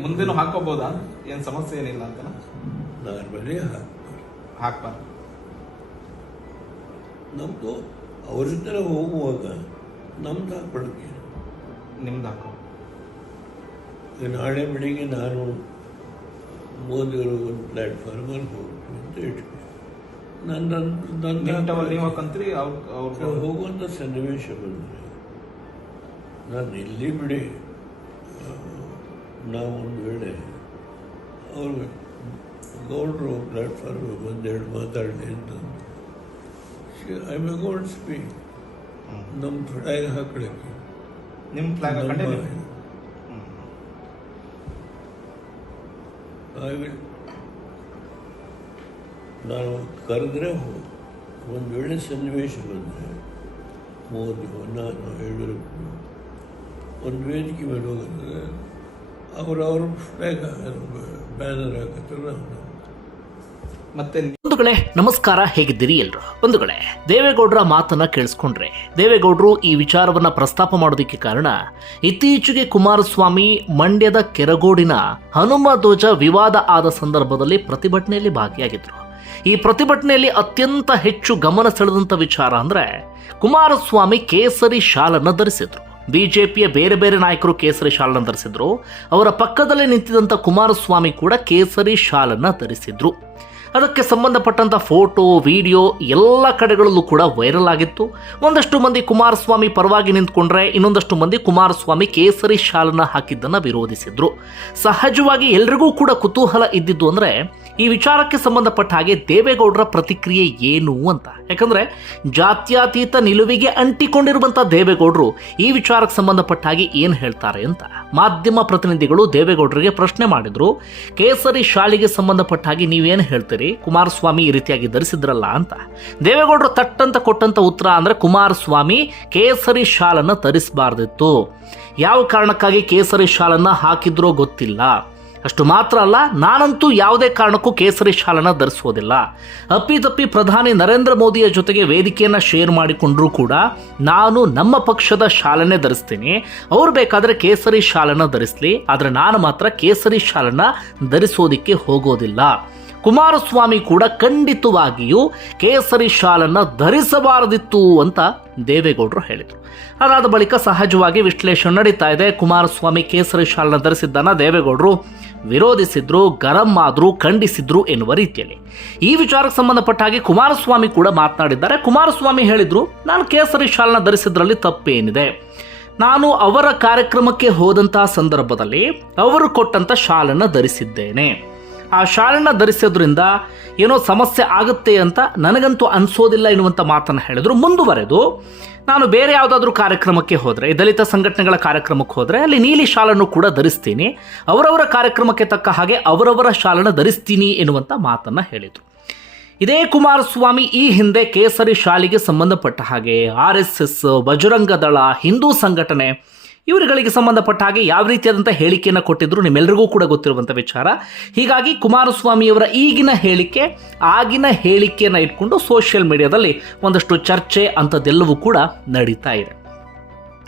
ಮುಂದೆನೂ ಹಾಕೋಬಹುದಾ ಏನ್ ಸಮಸ್ಯೆ ಏನಿಲ್ಲ ಅಂತ ನಾರ್ಮಲಿ ಹಾಕ್ಬಾರ್ದು. ನಮ್ಮದು ಜೊತೆ ಹೋಗುವಾಗ ನಮ್ದು ಹಾಕ್ಬಿಡಕ್ಕೆ ನಿಮ್ದು ಹಾಕೋ ನಾಳೆ ಬೆಳಿಗ್ಗೆ ನಾನು ಮೋದಿಯವರು ಒಂದು ಪ್ಲ್ಯಾಟ್ಫಾರ್ಮಲ್ಲಿ ಹೋಗ್ತೀನಿ ಅಂತ ಇಟ್ಕೊಂಡು ನನ್ನ ನನ್ನ ನೀವು ಹಾಕಂತ್ರಿ ಅವ್ರ ಅವ್ರ ಹೋಗುವಂಥ ಸನ್ನಿವೇಶ ಬಂದರೆ ನಾನು ಎಲ್ಲಿ ಬಿಡಿ? ನಾವು ಒಂದು ವೇಳೆ ಅವರು ಪ್ಲಾಟ್ಫಾರ್ಮ್ ಪ್ಲ್ಯಾಟ್ಫಾರ್ಮ್ ಬಂದೆರಡು ಮಾತಾಡಲಿ ಅಂತ ಐ ಮೆ ಗೋಲ್ಡ್ ಸ್ಪೀಕ್ ನಮ್ಮ ಫ್ಲಾಗ್ ಹಾಕೊಳ್ಳೋಕ್ಕೆ ನಿಮ್ಮ ಫ್ಲಾಗ್ ನಾನು ಕರೆದ್ರೆ ಒಂದು ವೇಳೆ ಸನ್ನಿವೇಶ ಬಂದರೆ ಮೋದಿ ನಾನು ಯಡಿಯೂರಪ್ಪ ಒಂದು ವೇದಿಕೆ ಮೇಲೆ ಹೋಗಿದ್ರೆ ಅವರು ಅವ್ರ ಫ್ಲಾಗ್ ಬ್ಯಾನರ್ ಹಾಕತ್ತಾರೆ ಬಂಧುಗಳೇ, ನಮಸ್ಕಾರ, ಹೇಗಿದ್ದೀರಿ ಎಲ್ರು? ಬಂಧುಗಳೇ, ದೇವೇಗೌಡರ ಮಾತನ್ನ ಕೇಳಿಸ್ಕೊಂಡ್ರೆ. ದೇವೇಗೌಡರು ಈ ವಿಚಾರವನ್ನ ಪ್ರಸ್ತಾಪ ಮಾಡೋದಕ್ಕೆ ಕಾರಣ, ಇತ್ತೀಚೆಗೆ ಕುಮಾರಸ್ವಾಮಿ ಮಂಡ್ಯದ ಕೆರಗೋಡಿನ ಹನುಮ ಧ್ವಜ ವಿವಾದ ಆದ ಸಂದರ್ಭದಲ್ಲಿ ಪ್ರತಿಭಟನೆಯಲ್ಲಿ ಭಾಗಿಯಾಗಿದ್ರು. ಈ ಪ್ರತಿಭಟನೆಯಲ್ಲಿ ಅತ್ಯಂತ ಹೆಚ್ಚು ಗಮನ ಸೆಳೆದಂತ ವಿಚಾರ ಅಂದ್ರೆ, ಕುಮಾರಸ್ವಾಮಿ ಕೇಸರಿ ಶಾಲನ್ನ ಧರಿಸಿದ್ರು. ಬಿಜೆಪಿಯ ಬೇರೆ ಬೇರೆ ನಾಯಕರು ಕೇಸರಿ ಶಾಲನ್ನು ಧರಿಸಿದ್ರು. ಅವರ ಪಕ್ಕದಲ್ಲೇ ನಿಂತಿದ್ದಂಥ ಕುಮಾರಸ್ವಾಮಿ ಕೂಡ ಕೇಸರಿ ಶಾಲನ್ನು ಧರಿಸಿದ್ರು. ಅದಕ್ಕೆ ಸಂಬಂಧಪಟ್ಟಂಥ ಫೋಟೋ, ವಿಡಿಯೋ ಎಲ್ಲ ಕಡೆಗಳಲ್ಲೂ ಕೂಡ ವೈರಲ್ ಆಗಿತ್ತು. ಒಂದಷ್ಟು ಮಂದಿ ಕುಮಾರಸ್ವಾಮಿ ಪರವಾಗಿ ನಿಂತ್ಕೊಂಡ್ರೆ ಇನ್ನೊಂದಷ್ಟು ಮಂದಿ ಕುಮಾರಸ್ವಾಮಿ ಕೇಸರಿ ಶಾಲನ ಹಾಕಿದ್ದನ್ನು ವಿರೋಧಿಸಿದ್ರು. ಸಹಜವಾಗಿ ಎಲ್ರಿಗೂ ಕೂಡ ಕುತೂಹಲ ಇದ್ದಿದ್ದು ಅಂದರೆ, ಈ ವಿಚಾರಕ್ಕೆ ಸಂಬಂಧಪಟ್ಟ ಹಾಗೆ ದೇವೇಗೌಡರ ಪ್ರತಿಕ್ರಿಯೆ ಏನು ಅಂತ. ಯಾಕಂದರೆ, ಜಾತ್ಯಾತೀತ ನಿಲುವಿಗೆ ಅಂಟಿಕೊಂಡಿರುವಂಥ ದೇವೇಗೌಡರು ಈ ವಿಚಾರಕ್ಕೆ ಸಂಬಂಧಪಟ್ಟ ಹಾಗೆ ಏನು ಹೇಳ್ತಾರೆ ಅಂತ. ಮಾಧ್ಯಮ ಪ್ರತಿನಿಧಿಗಳು ದೇವೇಗೌಡರಿಗೆ ಪ್ರಶ್ನೆ ಮಾಡಿದ್ರು, ಕೇಸರಿ ಶಾಲಿಗೆ ಸಂಬಂಧಪಟ್ಟ ಹಾಗೆ ನೀವೇನು ಹೇಳ್ತೀರಿ? ಕುಮಾರಸ್ವಾಮಿ ಈ ರೀತಿಯಾಗಿ ಧರಿಸಿದ್ರಲ್ಲ ಅಂತ. ದೇವೇಗೌಡರು ತಟ್ಟಂತ ಕೊಟ್ಟಂತ ಉತ್ತರ ಅಂದ್ರೆ ಕುಮಾರಸ್ವಾಮಿ ಕೇಸರಿ ಶಾಲನ್ನು ಧರಿಸಬಾರ್ದಿತ್ತು ಯಾವ ಕಾರಣಕ್ಕಾಗಿ ಕೇಸರಿ ಶಾಲನ್ನು ಹಾಕಿದ್ರೋ ಗೊತ್ತಿಲ್ಲ. ಅಷ್ಟು ಮಾತ್ರ ಅಲ್ಲ, ನಾನಂತೂ ಯಾವುದೇ ಕಾರಣಕ್ಕೂ ಕೇಸರಿ ಶಾಲನ ಧರಿಸೋದಿಲ್ಲ. ಅಪ್ಪಿತಪ್ಪಿ ಪ್ರಧಾನಿ ನರೇಂದ್ರ ಮೋದಿಯ ಜೊತೆಗೆ ವೇದಿಕೆಯನ್ನ ಶೇರ್ ಮಾಡಿಕೊಂಡ್ರೂ ಕೂಡ ನಾನು ನಮ್ಮ ಪಕ್ಷದ ಶಾಲನೆ ಧರಿಸ್ತೀನಿ. ಅವ್ರು ಬೇಕಾದ್ರೆ ಕೇಸರಿ ಶಾಲನ ಧರಿಸ್ಲಿ, ಆದರೆ ನಾನು ಮಾತ್ರ ಕೇಸರಿ ಶಾಲನ ಧರಿಸೋದಿಕ್ಕೆ ಹೋಗೋದಿಲ್ಲ. ಕುಮಾರಸ್ವಾಮಿ ಕೂಡ ಖಂಡಿತವಾಗಿಯೂ ಕೇಸರಿ ಶಾಲನ್ನು ಧರಿಸಬಾರದಿತ್ತು ಅಂತ ದೇವೇಗೌಡರು ಹೇಳಿದರು. ಅದಾದ ಬಳಿಕ ಸಹಜವಾಗಿ ವಿಶ್ಲೇಷಣೆ ನಡೀತಾ ಇದೆ. ಕುಮಾರಸ್ವಾಮಿ ಕೇಸರಿ ಶಾಲನ್ನು ಧರಿಸಿದ್ದನ್ನ ದೇವೇಗೌಡರು ವಿರೋಧಿಸಿದ್ರು, ಗರಂ ಆದರೂ ಖಂಡಿಸಿದ್ರು ಎನ್ನುವ ರೀತಿಯಲ್ಲಿ. ಈ ವಿಚಾರಕ್ಕೆ ಸಂಬಂಧಪಟ್ಟ ಹಾಗೆ ಕುಮಾರಸ್ವಾಮಿ ಕೂಡ ಮಾತನಾಡಿದ್ದಾರೆ. ಕುಮಾರಸ್ವಾಮಿ ಹೇಳಿದರು, ನಾನು ಕೇಸರಿ ಶಾಲನ ಧರಿಸಿದ್ರಲ್ಲಿ ತಪ್ಪೇನಿದೆ. ನಾನು ಅವರ ಕಾರ್ಯಕ್ರಮಕ್ಕೆ ಹೋದಂತಹ ಸಂದರ್ಭದಲ್ಲಿ ಅವರು ಕೊಟ್ಟಂತ ಶಾಲನ್ನು ಧರಿಸಿದ್ದೇನೆ. ಆ ಶಾಲನ್ನ ಧರಿಸೋದ್ರಿಂದ ಏನೋ ಸಮಸ್ಯೆ ಆಗುತ್ತೆ ಅಂತ ನನಗಂತೂ ಅನಿಸೋದಿಲ್ಲ ಎನ್ನುವಂಥ ಮಾತನ್ನು ಹೇಳಿದ್ರು. ಮುಂದುವರೆದು ನಾನು ಬೇರೆ ಯಾವುದಾದ್ರೂ ಕಾರ್ಯಕ್ರಮಕ್ಕೆ ಹೋದರೆ ದಲಿತ ಸಂಘಟನೆಗಳ ಕಾರ್ಯಕ್ರಮಕ್ಕೆ ಹೋದರೆ, ಅಲ್ಲಿ ನೀಲಿ ಶಾಲನ್ನು ಕೂಡ ಧರಿಸ್ತೀನಿ. ಅವರವರ ಕಾರ್ಯಕ್ರಮಕ್ಕೆ ತಕ್ಕ ಹಾಗೆ ಅವರವರ ಶಾಲನ್ನು ಧರಿಸ್ತೀನಿ ಎನ್ನುವಂಥ ಮಾತನ್ನು ಹೇಳಿದರು. ಇದೇ ಕುಮಾರಸ್ವಾಮಿ ಈ ಹಿಂದೆ ಕೇಸರಿ ಶಾಲೆಗೆ ಸಂಬಂಧಪಟ್ಟ ಹಾಗೆ R S S, Bajrang Dal, Hindu ಸಂಘಟನೆ ಇವರುಗಳಿಗೆ ಸಂಬಂಧಪಟ್ಟ ಹಾಗೆ ಯಾವ ರೀತಿಯಾದಂಥ ಹೇಳಿಕೆಯನ್ನು ಕೊಟ್ಟಿದ್ರು ನಿಮ್ಮೆಲ್ಲರಿಗೂ ಕೂಡ ಗೊತ್ತಿರುವಂಥ ವಿಚಾರ. ಹೀಗಾಗಿ ಕುಮಾರಸ್ವಾಮಿಯವರ ಈಗಿನ ಹೇಳಿಕೆ, ಆಗಿನ ಹೇಳಿಕೆಯನ್ನು ಇಟ್ಕೊಂಡು ಸೋಷಿಯಲ್ ಮೀಡಿಯಾದಲ್ಲಿ ಒಂದಷ್ಟು ಚರ್ಚೆ ಅಂಥದ್ದೆಲ್ಲವೂ ಕೂಡ ನಡೀತಾ ಇದೆ.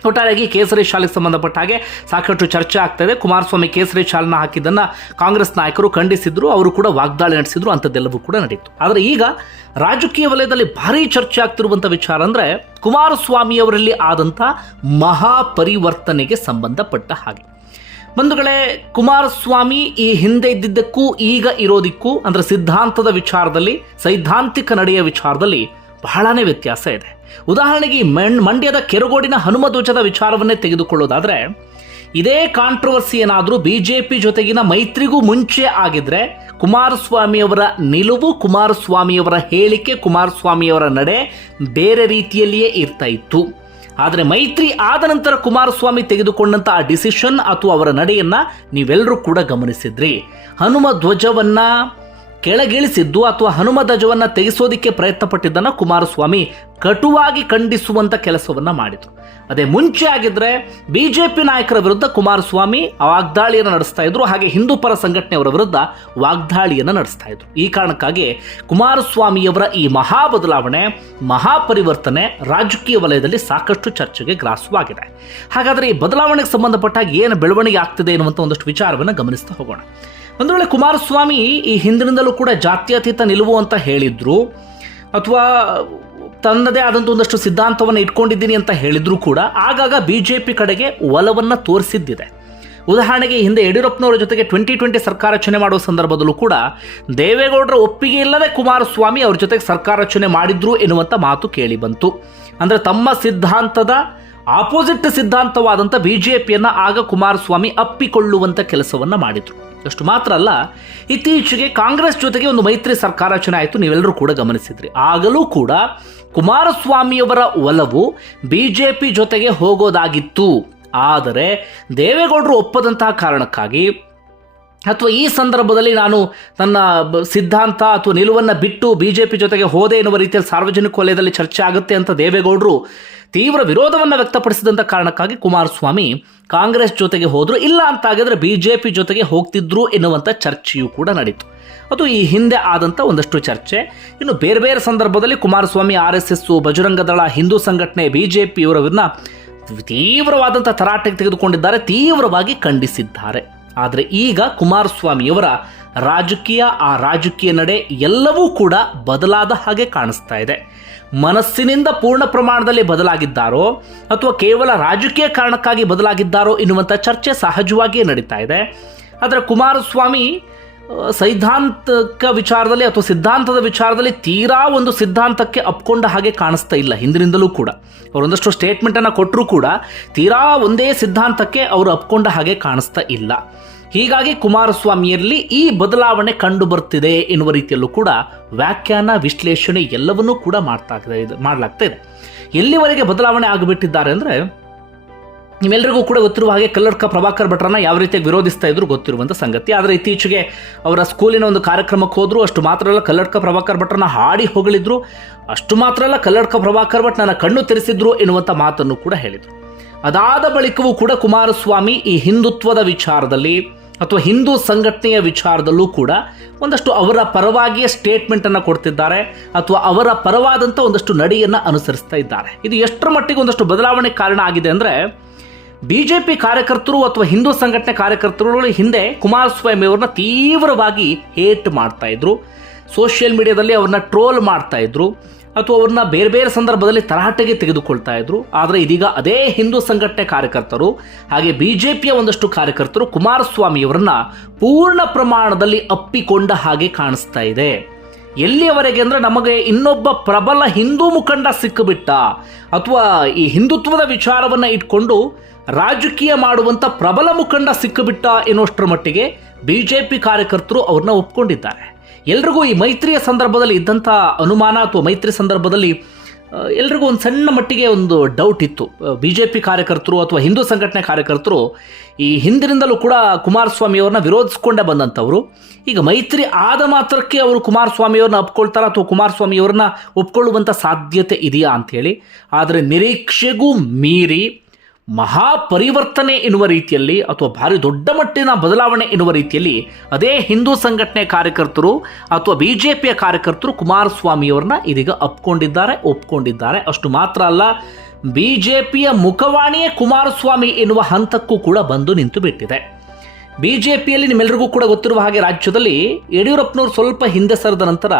ಒಟ್ಟಾರೆಯಾಗಿ ಕೇಸರಿ ಶಾಲೆಗೆ ಸಂಬಂಧಪಟ್ಟ ಹಾಗೆ ಸಾಕಷ್ಟು ಚರ್ಚೆ ಆಗ್ತಾ ಇದೆ. ಕುಮಾರಸ್ವಾಮಿ ಕೇಸರಿ ಶಾಲೆನ ಹಾಕಿದ್ದನ್ನು ಕಾಂಗ್ರೆಸ್ ನಾಯಕರು ಖಂಡಿಸಿದ್ರು, ಅವರು ಕೂಡ ವಾಗ್ದಾಳಿ ನಡೆಸಿದ್ರು, ಅಂಥದ್ದೆಲ್ಲವೂ ಕೂಡ ನಡೀತು. ಆದರೆ ಈಗ ರಾಜಕೀಯ ವಲಯದಲ್ಲಿ ಭಾರಿ ಚರ್ಚೆ ಆಗ್ತಿರುವಂಥ ವಿಚಾರ ಅಂದರೆ ಕುಮಾರಸ್ವಾಮಿ ಅವರಲ್ಲಿ ಆದಂಥ ಮಹಾಪರಿವರ್ತನೆಗೆ ಸಂಬಂಧಪಟ್ಟ ಹಾಗೆ. ಬಂಧುಗಳೇ, ಕುಮಾರಸ್ವಾಮಿ ಈ ಹಿಂದೆ ಇದ್ದಿದ್ದಕ್ಕೂ, ಈಗ ಇರೋದಿಕ್ಕೂ, ಅಂದ್ರೆ ಸಿದ್ಧಾಂತದ ವಿಚಾರದಲ್ಲಿ, ಸೈದ್ಧಾಂತಿಕ ನಡೆಯ ವಿಚಾರದಲ್ಲಿ ಬಹಳನೇ ವ್ಯತ್ಯಾಸ ಇದೆ. ಉದಾಹರಣೆಗೆ ಮಣ್ ಮಂಡ್ಯದ ಕೆರಗೋಡಿನ ಹನುಮಧ್ವಜದ ವಿಚಾರವನ್ನೇ ತೆಗೆದುಕೊಳ್ಳೋದಾದರೆ, ಇದೇ ಕಾಂಟ್ರವರ್ಸಿ ಏನಾದರೂ ಬಿ ಜೆ ಪಿ ಜೊತೆಗಿನ ಮೈತ್ರಿಗೂ ಮುಂಚೆ ಆಗಿದ್ರೆ, ಕುಮಾರಸ್ವಾಮಿಯವರ ನಿಲುವು, ಕುಮಾರಸ್ವಾಮಿಯವರ ಹೇಳಿಕೆ, ಕುಮಾರಸ್ವಾಮಿಯವರ ನಡೆ ಬೇರೆ ರೀತಿಯಲ್ಲಿಯೇ ಇರ್ತಾ ಇತ್ತು. ಆದರೆ ಮೈತ್ರಿ ಆದ ನಂತರ ಕುಮಾರಸ್ವಾಮಿ ತೆಗೆದುಕೊಂಡಂಥ ಆ ಡಿಸಿಷನ್ ಅಥವಾ ಅವರ ನಡೆಯನ್ನು ನೀವೆಲ್ಲರೂ ಕೂಡ ಗಮನಿಸಿದ್ರಿ. ಹನುಮ ಧ್ವಜವನ್ನ ಕೆಳಗಿಳಿಸಿದ್ದು ಅಥವಾ ಹನುಮ ಧ್ವಜವನ್ನ ತೆಗೆಸೋದಿಕ್ಕೆ ಪ್ರಯತ್ನಪಟ್ಟಿದ್ದನ್ನು ಕುಮಾರಸ್ವಾಮಿ ಕಟುವಾಗಿ ಖಂಡಿಸುವಂತ ಕೆಲಸವನ್ನ ಮಾಡಿದ್ರು. ಅದೇ ಮುಂಚೆ ಆಗಿದ್ರೆ ಬಿಜೆಪಿ ನಾಯಕರ ವಿರುದ್ಧ ಕುಮಾರಸ್ವಾಮಿ ವಾಗ್ದಾಳಿಯನ್ನು ನಡೆಸ್ತಾ ಇದ್ರು, ಹಾಗೆ ಹಿಂದೂ ಪರ ಸಂಘಟನೆಯವರ ವಿರುದ್ಧ ವಾಗ್ದಾಳಿಯನ್ನು ನಡೆಸ್ತಾ ಇದ್ರು. ಈ ಕಾರಣಕ್ಕಾಗಿ ಕುಮಾರಸ್ವಾಮಿಯವರ ಈ ಮಹಾ ಬದಲಾವಣೆ, ಮಹಾ ಪರಿವರ್ತನೆ ರಾಜಕೀಯ ವಲಯದಲ್ಲಿ ಸಾಕಷ್ಟು ಚರ್ಚೆಗೆ ಗ್ರಾಸವಾಗಿದೆ. ಹಾಗಾದ್ರೆ ಈ ಬದಲಾವಣೆಗೆ ಸಂಬಂಧಪಟ್ಟಾಗ ಏನು ಬೆಳವಣಿಗೆ ಆಗ್ತಿದೆ ಎನ್ನುವಂಥ ಒಂದಷ್ಟು ವಿಚಾರವನ್ನು ಗಮನಿಸ್ತಾ ಹೋಗೋಣ. ಒಂದು ವೇಳೆ ಕುಮಾರಸ್ವಾಮಿ ಈ ಹಿಂದಿನಿಂದಲೂ ಕೂಡ ಜಾತ್ಯತೀತ ನಿಲುವು ಅಂತ ಹೇಳಿದ್ರು, ಅಥವಾ ತನ್ನದೇ ಆದಂಥ ಒಂದಷ್ಟು ಸಿದ್ಧಾಂತವನ್ನು ಇಟ್ಕೊಂಡಿದ್ದೀನಿ ಅಂತ ಹೇಳಿದ್ರು ಕೂಡ, ಆಗಾಗ ಬಿ ಜೆ ಪಿ ಕಡೆಗೆ ಒಲವನ್ನು ತೋರಿಸಿದ್ದಿದೆ. ಉದಾಹರಣೆಗೆ ಹಿಂದೆ ಯಡಿಯೂರಪ್ಪನವರ ಜೊತೆಗೆ ಟ್ವೆಂಟಿ ಟ್ವೆಂಟಿ ಸರ್ಕಾರ ರಚನೆ ಮಾಡುವ ಸಂದರ್ಭದಲ್ಲೂ ಕೂಡ ದೇವೇಗೌಡರ ಒಪ್ಪಿಗೆ ಇಲ್ಲದೆ ಕುಮಾರಸ್ವಾಮಿ ಅವ್ರ ಜೊತೆಗೆ ಸರ್ಕಾರ ರಚನೆ ಮಾಡಿದ್ರು ಎನ್ನುವಂಥ ಮಾತು ಕೇಳಿ ಬಂತು. ಅಂದರೆ ತಮ್ಮ ಸಿದ್ಧಾಂತದ ಆಪೋಸಿಟ್ ಸಿದ್ಧಾಂತವಾದಂಥ ಬಿ ಜೆ ಪಿಯನ್ನು ಆಗ ಕುಮಾರಸ್ವಾಮಿ ಅಪ್ಪಿಕೊಳ್ಳುವಂಥ ಕೆಲಸವನ್ನು ಮಾಡಿದರು. ಅಷ್ಟು ಮಾತ್ರ ಅಲ್ಲ, ಇತ್ತೀಚೆಗೆ ಕಾಂಗ್ರೆಸ್ ಜೊತೆಗೆ ಒಂದು ಮೈತ್ರಿ ಸರ್ಕಾರ ರಚನೆ ಆಯಿತು, ನೀವೆಲ್ಲರೂ ಕೂಡ ಗಮನಿಸಿದ್ರಿ. ಆಗಲೂ ಕೂಡ ಕುಮಾರಸ್ವಾಮಿಯವರ ಒಲವು ಬಿ ಜೆ ಪಿ ಜೊತೆಗೆ ಹೋಗೋದಾಗಿತ್ತು. ಆದರೆ ದೇವೇಗೌಡರು ಒಪ್ಪದಂತಹ ಕಾರಣಕ್ಕಾಗಿ ಅಥವಾ ಈ ಸಂದರ್ಭದಲ್ಲಿ ನಾನು ನನ್ನ ಸಿದ್ಧಾಂತ ಅಥವಾ ನಿಲುವನ್ನು ಬಿಟ್ಟು ಬಿ ಜೆ ಪಿ ಜೊತೆಗೆ ಹೋದೆ ಎನ್ನುವ ರೀತಿಯಲ್ಲಿ ಸಾರ್ವಜನಿಕ ವಲಯದಲ್ಲಿ ಚರ್ಚೆ ಆಗುತ್ತೆ ಅಂತ ದೇವೇಗೌಡರು ತೀವ್ರ ವಿರೋಧವನ್ನು ವ್ಯಕ್ತಪಡಿಸಿದಂಥ ಕಾರಣಕ್ಕಾಗಿ ಕುಮಾರಸ್ವಾಮಿ ಕಾಂಗ್ರೆಸ್ ಜೊತೆಗೆ ಹೋದರು. ಇಲ್ಲ ಅಂತಾಗಿದ್ರೆ ಬಿ ಜೆ ಪಿ ಜೊತೆಗೆ ಹೋಗ್ತಿದ್ರು ಎನ್ನುವಂಥ ಚರ್ಚೆಯೂ ಕೂಡ ನಡೀತು. ಅದು ಈ ಹಿಂದೆ ಆದಂಥ ಒಂದಷ್ಟು ಚರ್ಚೆ. ಇನ್ನು ಬೇರೆ ಬೇರೆ ಸಂದರ್ಭದಲ್ಲಿ Kumaraswamy R S S Bajrang Dal Hindu ಸಂಘಟನೆ ಬಿ ಜೆ ಪಿ ಇವರನ್ನ ತೀವ್ರವಾದಂಥ ತರಾಟೆಗೆ ತೆಗೆದುಕೊಂಡಿದ್ದಾರೆ, ತೀವ್ರವಾಗಿ ಖಂಡಿಸಿದ್ದಾರೆ. ಆದರೆ ಈಗ ಕುಮಾರಸ್ವಾಮಿಯವರ ರಾಜಕೀಯ, ಆ ರಾಜಕೀಯ ನಡೆ ಎಲ್ಲವೂ ಕೂಡ ಬದಲಾದ ಹಾಗೆ ಕಾಣಿಸ್ತಾ ಇದೆ. ಮನಸ್ಸಿನಿಂದ ಪೂರ್ಣ ಪ್ರಮಾಣದಲ್ಲಿ ಬದಲಾಗಿದ್ದಾರೋ, ಅಥವಾ ಕೇವಲ ರಾಜಕೀಯ ಕಾರಣಕ್ಕಾಗಿ ಬದಲಾಗಿದ್ದಾರೋ ಎನ್ನುವಂಥ ಚರ್ಚೆ ಸಹಜವಾಗಿಯೇ ನಡೀತಾ ಇದೆ. ಆದರೆ ಕುಮಾರಸ್ವಾಮಿ ಸೈದ್ಧಾಂತಿಕ ವಿಚಾರದಲ್ಲಿ ಅಥವಾ ಸಿದ್ಧಾಂತದ ವಿಚಾರದಲ್ಲಿ ತೀರಾ ಒಂದು ಸಿದ್ಧಾಂತಕ್ಕೆ ಅಪ್ಕೊಂಡ ಹಾಗೆ ಕಾಣಿಸ್ತಾ ಇಲ್ಲ, ಹಿಂದಿನಿಂದಲೂ ಕೂಡ. ಅವರೊಂದಷ್ಟು ಸ್ಟೇಟ್ಮೆಂಟನ್ನು ಕೊಟ್ಟರೂ ಕೂಡ ತೀರಾ ಒಂದೇ ಸಿದ್ಧಾಂತಕ್ಕೆ ಅವರು ಅಪ್ಕೊಂಡ ಹಾಗೆ ಕಾಣಿಸ್ತಾ ಇಲ್ಲ. ಹೀಗಾಗಿ ಕುಮಾರಸ್ವಾಮಿಯಲ್ಲಿ ಈ ಬದಲಾವಣೆ ಕಂಡು ಬರ್ತಿದೆ ಎನ್ನುವ ರೀತಿಯಲ್ಲೂ ಕೂಡ ವ್ಯಾಖ್ಯಾನ, ವಿಶ್ಲೇಷಣೆ ಎಲ್ಲವನ್ನೂ ಕೂಡ ಮಾಡ್ತಾ ಇದೆ, ಮಾಡಲಾಗ್ತಾ ಇದೆ. ಎಲ್ಲಿವರೆಗೆ ಬದಲಾವಣೆ ಆಗಿಬಿಟ್ಟಿದ್ದಾರೆ ಅಂದರೆ ನಿಮ್ಮೆಲ್ಲರಿಗೂ ಕೂಡ ಗೊತ್ತಿರುವ ಹಾಗೆ ಕಲ್ಲಡ್ಕ ಪ್ರಭಾಕರ್ ಭಟ್ರನ್ನ ಯಾವ ರೀತಿಯಾಗಿ ವಿರೋಧಿಸ್ತಾ ಇದ್ರು ಗೊತ್ತಿರುವಂಥ ಸಂಗತಿ. ಆದರೆ ಇತ್ತೀಚೆಗೆ ಅವರ ಸ್ಕೂಲಿನ ಒಂದು ಕಾರ್ಯಕ್ರಮಕ್ಕೆ ಹೋದ್ರು, ಅಷ್ಟು ಮಾತ್ರ ಅಲ್ಲ ಕಲ್ಲಡ್ಕ ಪ್ರಭಾಕರ್ ಭಟ್ರನ್ನ ಹಾಡಿ ಹೊಗಳಿದ್ರು, ಅಷ್ಟು ಮಾತ್ರ ಅಲ್ಲ ಕಲ್ಲಡ್ಕ ಪ್ರಭಾಕರ್ ಭಟ್ ನನ್ನ ಕಣ್ಣು ತೆರೆಸಿದ್ರು ಎನ್ನುವಂಥ ಮಾತನ್ನು ಕೂಡ ಹೇಳಿದರು. ಅದಾದ ಬಳಿಕವೂ ಕೂಡ ಕುಮಾರಸ್ವಾಮಿ ಈ ಹಿಂದುತ್ವದ ವಿಚಾರದಲ್ಲಿ ಅಥವಾ ಹಿಂದೂ ಸಂಘಟನೆಯ ವಿಚಾರದಲ್ಲೂ ಕೂಡ ಒಂದಷ್ಟು ಅವರ ಪರವಾಗಿಯೇ ಸ್ಟೇಟ್ಮೆಂಟನ್ನು ಕೊಡ್ತಿದ್ದಾರೆ, ಅಥವಾ ಅವರ ಪರವಾದಂಥ ಒಂದಷ್ಟು ನಡೆಯನ್ನು ಅನುಸರಿಸ್ತಾ ಇದ್ದಾರೆ. ಇದು ಎಷ್ಟರ ಮಟ್ಟಿಗೆ ಒಂದಷ್ಟು ಬದಲಾವಣೆ ಕಾರಣ ಆಗಿದೆ ಅಂದರೆ ಬಿ ಜೆ ಪಿ ಕಾರ್ಯಕರ್ತರು ಅಥವಾ ಹಿಂದೂ ಸಂಘಟನೆ ಕಾರ್ಯಕರ್ತರುಗಳ ಹಿಂದೆ ಕುಮಾರಸ್ವಾಮಿ ಅವ್ರನ್ನ ತೀವ್ರವಾಗಿ ಹೇಟ್ ಮಾಡ್ತಾ ಇದ್ರು. ಸೋಷಿಯಲ್ ಮೀಡಿಯಾದಲ್ಲಿ ಅವ್ರನ್ನ ಟ್ರೋಲ್ ಮಾಡ್ತಾ ಇದ್ರು. ಅಥವಾ ಅವ್ರನ್ನ ಬೇರೆ ಬೇರೆ ಸಂದರ್ಭದಲ್ಲಿ ತರಾಟೆಗೆ ತೆಗೆದುಕೊಳ್ತಾ ಇದ್ರು. ಆದರೆ ಇದೀಗ ಅದೇ ಹಿಂದೂ ಸಂಘಟನೆ ಕಾರ್ಯಕರ್ತರು, ಹಾಗೆ ಬಿ ಜೆ ಪಿಯ ಒಂದಷ್ಟು ಕಾರ್ಯಕರ್ತರು ಕುಮಾರಸ್ವಾಮಿಯವರನ್ನ ಪೂರ್ಣ ಪ್ರಮಾಣದಲ್ಲಿ ಅಪ್ಪಿಕೊಂಡ ಹಾಗೆ ಕಾಣಿಸ್ತಾ ಇದೆ. ಎಲ್ಲಿಯವರೆಗೆ ಅಂದ್ರೆ ನಮಗೆ ಇನ್ನೊಬ್ಬ ಪ್ರಬಲ ಹಿಂದೂ ಮುಖಂಡ ಸಿಕ್ಕಿಬಿಟ್ಟ, ಅಥವಾ ಈ ಹಿಂದುತ್ವದ ವಿಚಾರವನ್ನ ಇಟ್ಕೊಂಡು ರಾಜಕೀಯ ಮಾಡುವಂಥ ಪ್ರಬಲ ಮುಖಂಡ ಸಿಕ್ಕಿಬಿಟ್ಟ ಎನ್ನುವಷ್ಟರ ಮಟ್ಟಿಗೆ ಬಿ ಜೆ ಪಿ ಕಾರ್ಯಕರ್ತರು ಅವ್ರನ್ನ ಒಪ್ಕೊಂಡಿದ್ದಾರೆ. ಎಲ್ರಿಗೂ ಈ ಮೈತ್ರಿಯ ಸಂದರ್ಭದಲ್ಲಿ ಇದ್ದಂಥ ಅನುಮಾನ ಅಥವಾ ಮೈತ್ರಿ ಸಂದರ್ಭದಲ್ಲಿ ಎಲ್ರಿಗೂ ಒಂದು ಸಣ್ಣ ಮಟ್ಟಿಗೆ ಒಂದು ಡೌಟ್ ಇತ್ತು. ಬಿ ಜೆ ಪಿ ಕಾರ್ಯಕರ್ತರು ಅಥವಾ ಹಿಂದೂ ಸಂಘಟನೆ ಕಾರ್ಯಕರ್ತರು ಈ ಹಿಂದಿನಿಂದಲೂ ಕೂಡ ಕುಮಾರಸ್ವಾಮಿಯವ್ರನ್ನ ವಿರೋಧಿಸ್ಕೊಂಡೇ ಬಂದಂಥವ್ರು ಈಗ ಮೈತ್ರಿ ಆದ ಮಾತ್ರಕ್ಕೆ ಅವರು ಕುಮಾರಸ್ವಾಮಿಯವ್ರನ್ನ ಒಪ್ಕೊಳ್ತಾರ ಅಥವಾ ಕುಮಾರಸ್ವಾಮಿಯವ್ರನ್ನ ಒಪ್ಕೊಳ್ಳುವಂಥ ಸಾಧ್ಯತೆ ಇದೆಯಾ ಅಂಥೇಳಿ ಆದರೆ ನಿರೀಕ್ಷೆಗೂ ಮೀರಿ ಮಹಾ ಪರಿವರ್ತನೆ ಎನ್ನುವ ರೀತಿಯಲ್ಲಿ ಅಥವಾ ಭಾರಿ ದೊಡ್ಡ ಮಟ್ಟಿನ ಬದಲಾವಣೆ ಎನ್ನುವ ರೀತಿಯಲ್ಲಿ ಅದೇ ಹಿಂದೂ ಸಂಘಟನೆ ಕಾರ್ಯಕರ್ತರು ಅಥವಾ ಬಿ ಜೆ ಪಿಯ ಕಾರ್ಯಕರ್ತರು ಕುಮಾರಸ್ವಾಮಿಯವ್ರನ್ನ ಇದೀಗ ಅಪ್ಕೊಂಡಿದ್ದಾರೆ ಒಪ್ಕೊಂಡಿದ್ದಾರೆ. ಅಷ್ಟು ಮಾತ್ರ ಅಲ್ಲ ಬಿ ಜೆ ಪಿಯ ಮುಖವಾಣಿಯೇ ಕುಮಾರಸ್ವಾಮಿ ಎನ್ನುವ ಹಂತಕ್ಕೂ ಕೂಡ ಬಂದು ನಿಂತು ಬಿಟ್ಟಿದೆ. ಬಿ ಜೆ ಪಿಯಲ್ಲಿ ನಿಮ್ಮೆಲ್ಲರಿಗೂ ಕೂಡ ಗೊತ್ತಿರುವ ಹಾಗೆ ರಾಜ್ಯದಲ್ಲಿ ಯಡಿಯೂರಪ್ಪನವರು ಸ್ವಲ್ಪ ಹಿಂದೆ ಸರಿದ ನಂತರ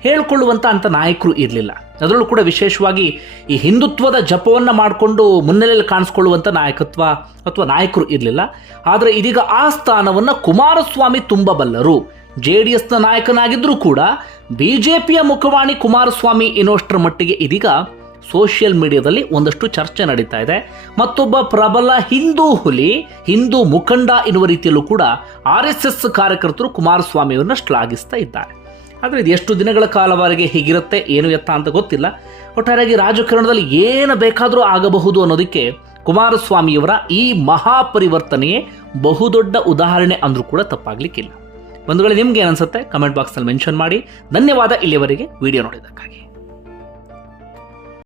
ಹೇಳಿಕೊಳ್ಳುವಂಥ ಅಂಥ ನಾಯಕರು ಇರಲಿಲ್ಲ. ಅದರಲ್ಲೂ ಕೂಡ ವಿಶೇಷವಾಗಿ ಈ ಹಿಂದುತ್ವದ ಜಪವನ್ನು ಮಾಡಿಕೊಂಡು ಮುನ್ನೆಲೆಯಲ್ಲಿ ಕಾಣಿಸ್ಕೊಳ್ಳುವಂಥ ನಾಯಕತ್ವ ಅಥವಾ ನಾಯಕರು ಇರಲಿಲ್ಲ. ಆದರೆ ಇದೀಗ ಆ ಸ್ಥಾನವನ್ನು ಕುಮಾರಸ್ವಾಮಿ ತುಂಬಬಲ್ಲರು. ಜೆ ಡಿ ಎಸ್ನ ನಾಯಕನಾಗಿದ್ದರೂ ಕೂಡ ಬಿ ಜೆ ಪಿಯ ಮುಖವಾಣಿ ಕುಮಾರಸ್ವಾಮಿ ಎನ್ನುವಷ್ಟರ ಮಟ್ಟಿಗೆ ಇದೀಗ ಸೋಷಿಯಲ್ ಮೀಡಿಯಾದಲ್ಲಿ ಒಂದಷ್ಟು ಚರ್ಚೆ ನಡೀತಾ ಇದೆ. ಮತ್ತೊಬ್ಬ ಪ್ರಬಲ ಹಿಂದೂ ಹುಲಿ, ಹಿಂದೂ ಮುಖಂಡ ಎನ್ನುವ ರೀತಿಯಲ್ಲೂ ಕೂಡ ಆರ್ ಎಸ್ ಎಸ್ ಕಾರ್ಯಕರ್ತರು ಕುಮಾರಸ್ವಾಮಿಯವರನ್ನ ಶ್ಲಾಘಿಸ್ತಾ ಇದ್ದಾರೆ. ಆದರೆ ಇದು ಎಷ್ಟು ದಿನಗಳ ಕಾಲವರೆಗೆ ಹೀಗಿರುತ್ತೆ, ಏನು ಎತ್ತ ಅಂತ ಗೊತ್ತಿಲ್ಲ. ಒಟ್ಟಾರೆಯಾಗಿ ರಾಜಕಾರಣದಲ್ಲಿ ಏನು ಬೇಕಾದರೂ ಆಗಬಹುದು ಅನ್ನೋದಕ್ಕೆ ಕುಮಾರಸ್ವಾಮಿಯವರ ಈ ಮಹಾಪರಿವರ್ತನೆಯೇ ಬಹುದೊಡ್ಡ ಉದಾಹರಣೆ ಅಂದರೂ ಕೂಡ ತಪ್ಪಾಗಲಿಕ್ಕಿಲ್ಲ. ವೇಳೆ ನಿಮ್ಗೆ ಏನನ್ಸುತ್ತೆ ಕಮೆಂಟ್ ಬಾಕ್ಸ್ನಲ್ಲಿ ಮೆನ್ಷನ್ ಮಾಡಿ. ಧನ್ಯವಾದ ಇಲ್ಲಿಯವರೆಗೆ. ವಿಡಿಯೋ ನೋಡಿದ್ದಕ್ಕಾಗಿ.